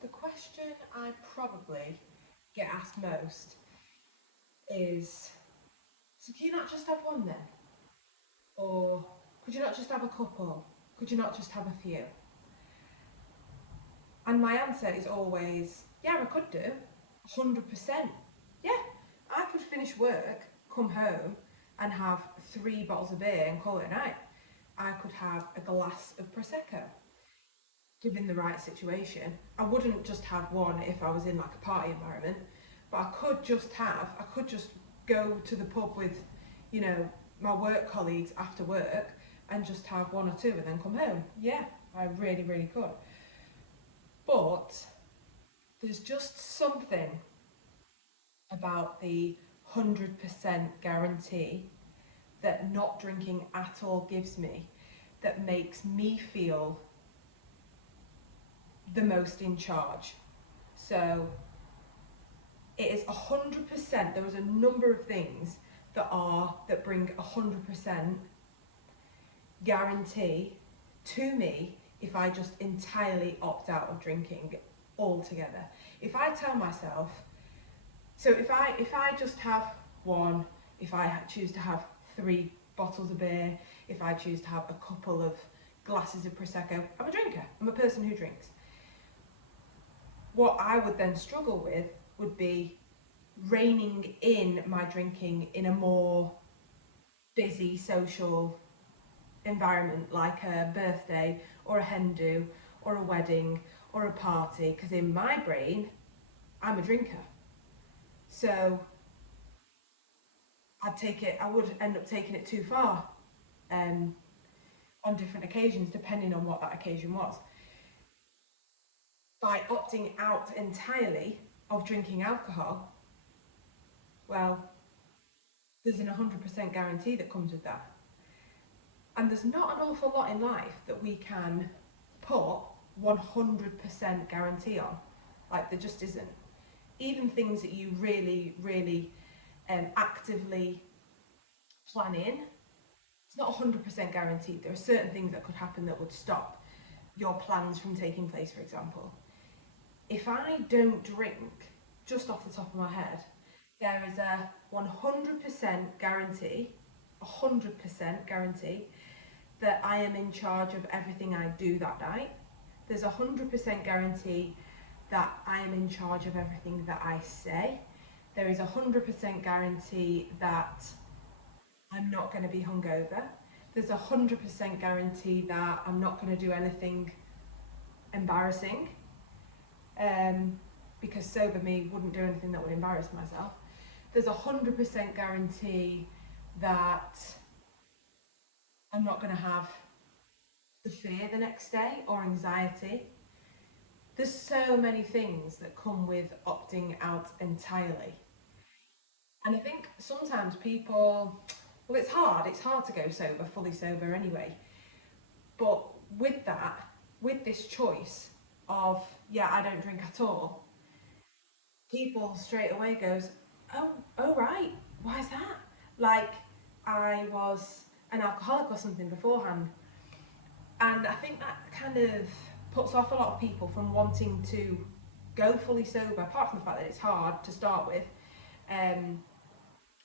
the question I probably get asked most is, so can you not just have one then? Or could you not just have a couple? Could you not just have a few? And my answer is always, yeah, I could do, 100%. Yeah, I could finish work, come home, and have 3 bottles of beer and call it a night. I could have a glass of Prosecco, given the right situation. I wouldn't just have one if I was in like a party environment, but I could just go to the pub with, you know, my work colleagues after work and just have 1 or 2 and then come home. Yeah, I really, really could. But there's just something about the 100% guarantee that not drinking at all gives me that makes me feel the most in charge. So it is 100%. There is a number of things that bring 100% guarantee to me if I just entirely opt out of drinking altogether. If I tell myself, so if I just have one, if I choose to have 3 bottles of beer, if I choose to have a couple of glasses of Prosecco, I'm a drinker. I'm a person who drinks. What I would then struggle with would be reining in my drinking in a more busy social environment, like a birthday or a hen do or a wedding or a party, because in my brain I'm a drinker. So I would end up taking it too far on different occasions, depending on what that occasion was. By opting out entirely of drinking alcohol, well, there's an 100% guarantee that comes with that. And there's not an awful lot in life that we can put 100% guarantee on. Like, there just isn't. Even things that you really, really actively plan in, it's not 100% guaranteed. There are certain things that could happen that would stop your plans from taking place, for example. If I don't drink, just off the top of my head, there is a 100% guarantee, 100% guarantee that I am in charge of everything I do that night. There's a 100% guarantee that I am in charge of everything that I say. There is a 100% guarantee that I'm not going to be hungover. There's a 100% guarantee that I'm not going to do anything embarrassing, because sober me wouldn't do anything that would embarrass myself. There's a 100% guarantee that I'm not going to have the fear the next day or anxiety. There's so many things that come with opting out entirely. And I think sometimes people, well, it's hard to go sober, fully sober anyway. But with that, with this choice of, yeah, I don't drink at all, people straight away goes, oh right, why is that? Like, I was an alcoholic or something beforehand. And I think that kind of puts off a lot of people from wanting to go fully sober, apart from the fact that it's hard to start with.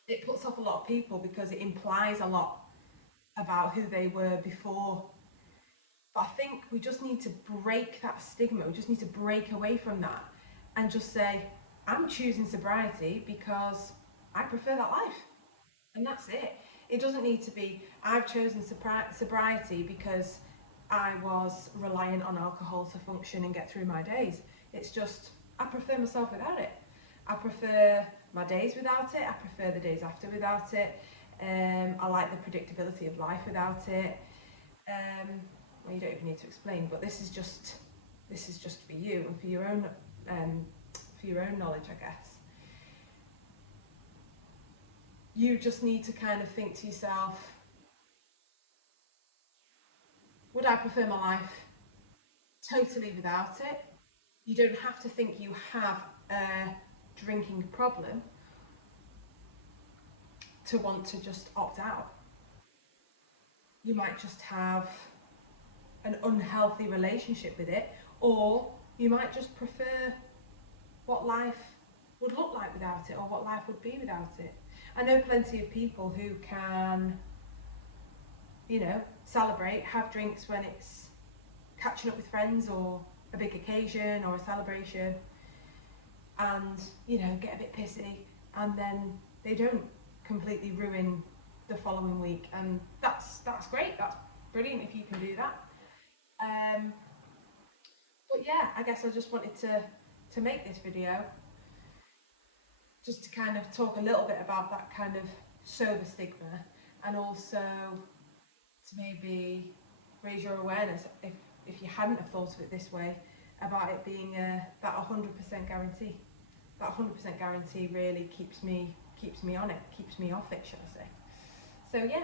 It puts off a lot of people because it implies a lot about who they were before. But I think we just need to break that stigma. We just need to break away from that and just say, I'm choosing sobriety because I prefer that life. And that's it. It doesn't need to be, I've chosen sobriety because I was reliant on alcohol to function and get through my days. It's just, I prefer myself without it. I prefer my days without it. I prefer the days after without it. I like the predictability of life without it. Well, you don't even need to explain, but this is just for you and for your own knowledge, I guess. You just need to kind of think to yourself, would I prefer my life totally without it? You don't have to think you have a drinking problem to want to just opt out. You might just have an unhealthy relationship with it, or you might just prefer what life would look like without it, or what life would be without it. I know plenty of people who can, you know, celebrate, have drinks when it's catching up with friends or a big occasion or a celebration, and, you know, get a bit pissy, and then they don't completely ruin the following week, and that's great. That's brilliant if you can do that. But yeah, I guess I just wanted to make this video just to kind of talk a little bit about that kind of sober stigma, and also to maybe raise your awareness, if you hadn't have thought of it this way, about it being that 100% guarantee. That 100% guarantee really keeps me on it, keeps me off it, should I say. So yeah,